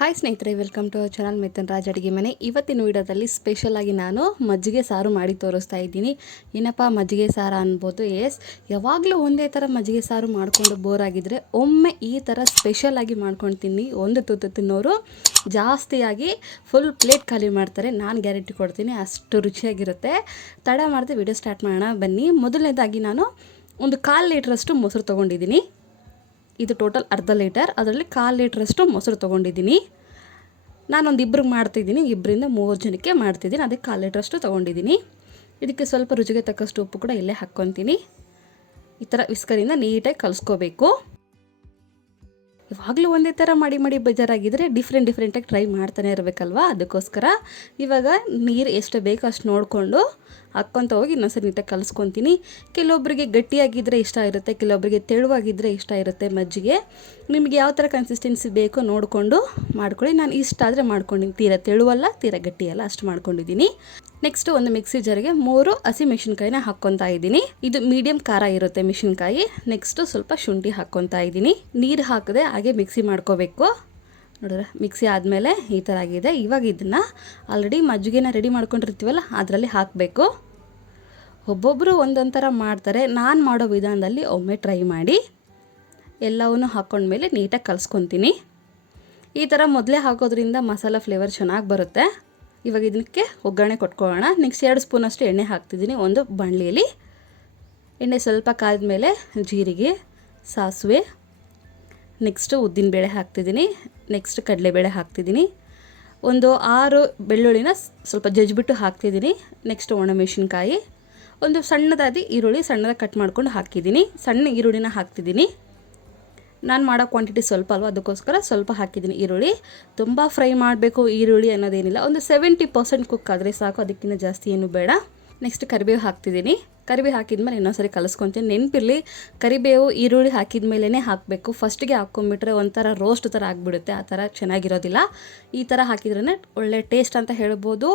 Hi ಸ್ನೇಹಿತರೆ, welcome to our channel Mithun Raj ಅಡುಗೆ ಮನೆ. ಇವತ್ತಿನ ವಿಡಿಯೋದಲ್ಲಿ ಸ್ಪೆಷಲಾಗಿ ನಾನು ಮಜ್ಜಿಗೆ ಸಾರು ಮಾಡಿ ತೋರಿಸ್ತಾ ಇದ್ದೀನಿ. ಏನಪ್ಪ ಮಜ್ಜಿಗೆ ಸಾರು ಅನ್ಬೋದು. ಯಾವಾಗಲೂ ಒಂದೇ ಥರ ಮಜ್ಜಿಗೆ ಸಾರು ಮಾಡಿಕೊಂಡು ಬೋರ್ ಆಗಿದ್ದರೆ ಒಮ್ಮೆ ಈ ಥರ ಸ್ಪೆಷಲಾಗಿ ಮಾಡ್ಕೊಂಡು ತಿನ್ನಿ. ಒಂದು ತುತ್ತು ತಿನ್ನೋರು ಜಾಸ್ತಿಯಾಗಿ ಫುಲ್ ಪ್ಲೇಟ್ ಖಾಲಿ ಮಾಡ್ತಾರೆ. ನಾನು ಗ್ಯಾರಂಟಿ ಕೊಡ್ತೀನಿ, ಅಷ್ಟು ರುಚಿಯಾಗಿರುತ್ತೆ. ತಡ ಮಾಡಿದೆ ವಿಡಿಯೋ ಸ್ಟಾರ್ಟ್ ಮಾಡೋಣ ಬನ್ನಿ. ಮೊದಲನೇದಾಗಿ ನಾನು ಒಂದು 1/4 ಲೀಟ್ರಷ್ಟು ಮೊಸರು ತೊಗೊಂಡಿದ್ದೀನಿ. ಇದು ಟೋಟಲ್ ಅರ್ಧ ಲೀಟರ್, ಅದರಲ್ಲಿ 1/4 ಲೀಟ್ರಷ್ಟು ಮೊಸರು ತೊಗೊಂಡಿದ್ದೀನಿ. ನಾನೊಂದು ಇಬ್ಬರಿಗೆ ಮಾಡ್ತಿದ್ದೀನಿ, 2ರಿಂದ 3 ಜನಕ್ಕೆ ಮಾಡ್ತಿದ್ದೀನಿ. ಅದಕ್ಕೆ 1/4 ಲೀಟ್ರಷ್ಟು ತೊಗೊಂಡಿದ್ದೀನಿ. ಇದಕ್ಕೆ ಸ್ವಲ್ಪ ರುಚಿಗೆ ತಕ್ಕಷ್ಟು ಉಪ್ಪು ಕೂಡ ಇಲ್ಲೇ ಹಾಕ್ಕೊತೀನಿ. ಈ ಥರ ವಿಸ್ಕರಿಂದ ನೀಟಾಗಿ ಕಲಿಸ್ಕೋಬೇಕು. ಇವಾಗಲೂ ಒಂದೇ ಥರ ಮಾಡಿ ಬೇಜಾರಾಗಿದ್ದರೆ ಡಿಫ್ರೆಂಟಾಗಿ ಟ್ರೈ ಮಾಡ್ತಾನೆ ಇರಬೇಕಲ್ವ. ಅದಕ್ಕೋಸ್ಕರ ಇವಾಗ ನೀರು ಎಷ್ಟು ಬೇಕೋ ಅಷ್ಟು ನೋಡಿಕೊಂಡು ಹಾಕ್ಕೊತ ಹೋಗಿ ಇನ್ನೊಂದ್ಸರಿ ನೀಟಾಗಿ ಕಲಿಸ್ಕೊತೀನಿ. ಕೆಲವೊಬ್ಬರಿಗೆ ಗಟ್ಟಿಯಾಗಿದ್ದರೆ ಇಷ್ಟ ಇರುತ್ತೆ, ಕೆಲವೊಬ್ಬರಿಗೆ ತೆಳುವಾಗಿದ್ದರೆ ಇಷ್ಟ ಇರುತ್ತೆ ಮಜ್ಜಿಗೆ. ನಿಮಗೆ ಯಾವ ಥರ ಕನ್ಸಿಸ್ಟೆನ್ಸಿ ಬೇಕೋ ನೋಡಿಕೊಂಡು ಮಾಡ್ಕೊಳ್ಳಿ. ನಾನು ಇಷ್ಟ ಆದರೆ ಮಾಡ್ಕೊಂಡಿದ್ದೀನಿ, ತೀರಾ ತೆಳುವಲ್ಲ ತೀರಾ ಗಟ್ಟಿಯಲ್ಲ, ಅಷ್ಟು ಮಾಡ್ಕೊಂಡಿದ್ದೀನಿ. ನೆಕ್ಸ್ಟು ಒಂದು ಮಿಕ್ಸಿ ಜಾರಿಗೆ 3 ಹಸಿ ಮೆಣಸಿನ್ಕಾಯಿನ ಹಾಕ್ಕೊತಾ ಇದ್ದೀನಿ. ಇದು ಮೀಡಿಯಮ್ ಖಾರ ಇರುತ್ತೆ ಮೆಣಸಿನ್ಕಾಯಿ. ನೆಕ್ಸ್ಟು ಸ್ವಲ್ಪ ಶುಂಠಿ ಹಾಕ್ಕೊತಾ ಇದ್ದೀನಿ. ನೀರು ಹಾಕದೆ ಹಾಗೆ ಮಿಕ್ಸಿ ಮಾಡ್ಕೋಬೇಕು. ನೋಡಿದ್ರೆ ಮಿಕ್ಸಿ ಆದಮೇಲೆ ಈ ಥರ ಆಗಿದೆ. ಇವಾಗ ಇದನ್ನು ಆಲ್ರೆಡಿ ಮಜ್ಜಿಗೆನ ರೆಡಿ ಮಾಡ್ಕೊಂಡಿರ್ತೀವಲ್ಲ ಅದರಲ್ಲಿ ಹಾಕಬೇಕು. ಒಬ್ಬೊಬ್ಬರು ಒಂದೊಂದು ಥರ ಮಾಡ್ತಾರೆ. ನಾನು ಮಾಡೋ ವಿಧಾನದಲ್ಲಿ ಒಮ್ಮೆ ಟ್ರೈ ಮಾಡಿ. ಎಲ್ಲವನ್ನೂ ಹಾಕ್ಕೊಂಡ್ಮೇಲೆ ನೀಟಾಗಿ ಕಲಿಸ್ಕೊತೀನಿ. ಈ ಥರ ಮೊದಲೇ ಹಾಕೋದ್ರಿಂದ ಮಸಾಲ ಫ್ಲೇವರ್ ಚೆನ್ನಾಗಿ ಬರುತ್ತೆ. ಇವಾಗ ಇದಕ್ಕೆ ಒಗ್ಗರಣೆ ಕೊಟ್ಕೊಳ್ಳೋಣ. ನೆಕ್ಸ್ಟ್ 2 ಸ್ಪೂನಷ್ಟು ಎಣ್ಣೆ ಹಾಕ್ತಿದ್ದೀನಿ ಒಂದು ಬಾಣಲಿಯಲ್ಲಿ. ಎಣ್ಣೆ ಸ್ವಲ್ಪ ಕಾದ ಮೇಲೆ ಜೀರಿಗೆ, ಸಾಸಿವೆ, ನೆಕ್ಸ್ಟು ಉದ್ದಿನಬೇಳೆ ಹಾಕ್ತಿದ್ದೀನಿ. ನೆಕ್ಸ್ಟ್ ಕಡಲೆಬೇಳೆ ಹಾಕ್ತಿದ್ದೀನಿ. ಒಂದು 6 ಬೆಳ್ಳುಳ್ಳಿನ ಸ್ವಲ್ಪ ಜಜ್ಜಿಬಿಟ್ಟು ಹಾಕ್ತಿದ್ದೀನಿ. ನೆಕ್ಸ್ಟ್ ಒಣಮೆಣಸಿನ್ಕಾಯಿ, ಒಂದು ಸಣ್ಣದಾದ ಈರುಳ್ಳಿ ಸಣ್ಣದಾಗಿ ಕಟ್ ಮಾಡ್ಕೊಂಡು ಹಾಕಿದ್ದೀನಿ. ಸಣ್ಣ ಈರುಳ್ಳಿನ ಹಾಕ್ತಿದ್ದೀನಿ. ನಾನು ಮಾಡೋ ಕ್ವಾಂಟಿಟಿ ಸ್ವಲ್ಪ ಅಲ್ವ, ಅದಕ್ಕೋಸ್ಕರ ಸ್ವಲ್ಪ ಹಾಕಿದ್ದೀನಿ ಈರುಳ್ಳಿ. ತುಂಬ ಫ್ರೈ ಮಾಡಬೇಕು ಈರುಳ್ಳಿ ಅನ್ನೋದೇನಿಲ್ಲ, ಒಂದು 70% ಕುಕ್ ಆದರೆ ಸಾಕು, ಅದಕ್ಕಿಂತ ಜಾಸ್ತಿ ಏನು ಬೇಡ. ನೆಕ್ಸ್ಟ್ ಕರಿಬೇವು ಹಾಕ್ತಿದ್ದೀನಿ. ಕರಿಬೇವು ಹಾಕಿದ್ಮೇಲೆ ಇನ್ನೊಂದ್ಸರಿ ಕಲಿಸ್ಕೊತೀನಿ. ನೆನಪಿರಲಿ, ಕರಿಬೇವು ಈರುಳ್ಳಿ ಹಾಕಿದ ಮೇಲೇ ಹಾಕಬೇಕು. ಫಸ್ಟಿಗೆ ಹಾಕ್ಕೊಂಬಿಟ್ರೆ ಒಂಥರ ರೋಸ್ಟ್ ಥರ ಆಗಿಬಿಡುತ್ತೆ, ಆ ಥರ ಚೆನ್ನಾಗಿರೋದಿಲ್ಲ. ಈ ಥರ ಹಾಕಿದ್ರೇ ಒಳ್ಳೆ ಟೇಸ್ಟ್ ಅಂತ ಹೇಳ್ಬೋದು.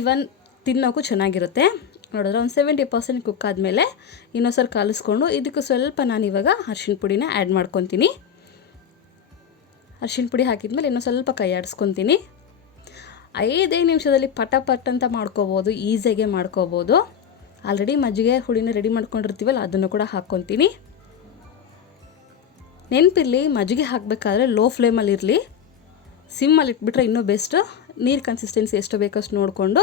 ಈವನ್ ತಿನ್ನೋಕ್ಕೂ ಚೆನ್ನಾಗಿರುತ್ತೆ. ನೋಡಿದ್ರೆ ಒಂದು 70% ಕುಕ್ ಆದಮೇಲೆ ಇನ್ನೊಂದ್ಸರಿ ಕಲಿಸ್ಕೊಂಡು ಇದಕ್ಕೆ ಸ್ವಲ್ಪ ನಾನಿವಾಗ ಅರಿಶಿಣ ಪುಡಿನ ಆ್ಯಡ್ ಮಾಡ್ಕೊತೀನಿ. ಅರಿಶಿಣ ಪುಡಿ ಹಾಕಿದ್ಮೇಲೆ ಇನ್ನೊಂದು ಸ್ವಲ್ಪ ಕೈ ಆಡಿಸ್ಕೊತೀನಿ. 5 ನಿಮಿಷದಲ್ಲಿ ಪಟ ಅಂತ ಮಾಡ್ಕೋಬೋದು, ಈಸಿಯಾಗೆ ಮಾಡ್ಕೋಬೋದು. ಆಲ್ರೆಡಿ ಮಜ್ಜಿಗೆ ಹುಳಿನ ರೆಡಿ ಮಾಡ್ಕೊಂಡಿರ್ತೀವಲ್ಲ ಅದನ್ನು ಕೂಡ ಹಾಕ್ಕೊತೀನಿ. ನೆನಪಿರಲಿ, ಮಜ್ಜಿಗೆ ಹಾಕಬೇಕಾದ್ರೆ ಲೋ ಫ್ಲೇಮಲ್ಲಿರಲಿ, ಸಿಮ್ಮಲ್ಲಿ ಇಟ್ಬಿಟ್ರೆ ಇನ್ನೂ ಬೆಸ್ಟು. ನೀರು ಕನ್ಸಿಸ್ಟೆನ್ಸಿ ಎಷ್ಟು ಬೇಕಷ್ಟು ನೋಡಿಕೊಂಡು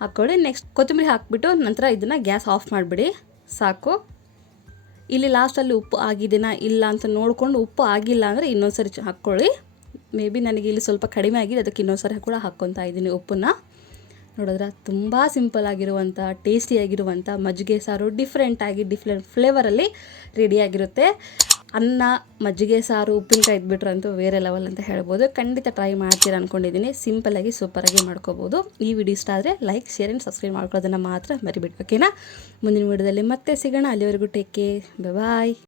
ಹಾಕ್ಕೊಳ್ಳಿ. ನೆಕ್ಸ್ಟ್ ಕೊತ್ತಂಬರಿ ಹಾಕ್ಬಿಟ್ಟು ನಂತರ ಇದನ್ನು ಗ್ಯಾಸ್ ಆಫ್ ಮಾಡಿಬಿಡಿ, ಸಾಕು. ಇಲ್ಲಿ ಲಾಸ್ಟಲ್ಲಿ ಉಪ್ಪು ಆಗಿದೆನಾ ಇಲ್ಲ ಅಂತ ನೋಡಿಕೊಂಡು, ಉಪ್ಪು ಆಗಿಲ್ಲ ಅಂದರೆ ಇನ್ನೊಂದ್ಸರಿ ಹಾಕ್ಕೊಳ್ಳಿ. ಮೇ ಬಿ ನನಗೆ ಇಲ್ಲಿ ಸ್ವಲ್ಪ ಕಡಿಮೆ ಆಗಿದೆ, ಅದಕ್ಕೆ ಇನ್ನೊಂದ್ಸರಿ ಕೂಡ ಹಾಕ್ಕೊತಾ ಇದ್ದೀನಿ ಉಪ್ಪನ್ನು. ನೋಡಿದ್ರೆ ತುಂಬ ಸಿಂಪಲ್ ಆಗಿರುವಂಥ ಟೇಸ್ಟಿಯಾಗಿರುವಂಥ ಮಜ್ಜಿಗೆ ಸಾರು ಡಿಫ್ರೆಂಟ್ ಫ್ಲೇವರಲ್ಲಿ ರೆಡಿಯಾಗಿರುತ್ತೆ. ಅನ್ನ, ಮಜ್ಜಿಗೆ ಸಾರು, ಉಪ್ಪಿನಕಾಯಿ ಇದ್ಬಿಟ್ರಂತೂ ಬೇರೆ ಲೆವೆಲ್ ಅಂತ ಹೇಳ್ಬೋದು. ಖಂಡಿತ ಟ್ರೈ ಮಾಡ್ತೀರಾ ಅಂದ್ಕೊಂಡಿದ್ದೀನಿ. ಸಿಂಪಲ್ಲಾಗಿ ಸೂಪರಾಗಿ ಮಾಡ್ಕೋಬೋದು. ಈ ವಿಡಿಯೋ ಇಷ್ಟ ಆದರೆ ಲೈಕ್, ಶೇರ್ ಆ್ಯಂಡ್ ಸಬ್ಸ್ಕ್ರೈಬ್ ಮಾಡ್ಕೊಳ್ಳೋದನ್ನು ಮಾತ್ರ ಮರಿಬಿಡ್ಬೇಕೇನಾ. ಮುಂದಿನ ವಿಡಿಯೋದಲ್ಲಿ ಮತ್ತೆ ಸಿಗೋಣ. ಅಲ್ಲಿವರೆಗೂ ಟೇಕ್ ಕೇರ್, ಬಾಯ್.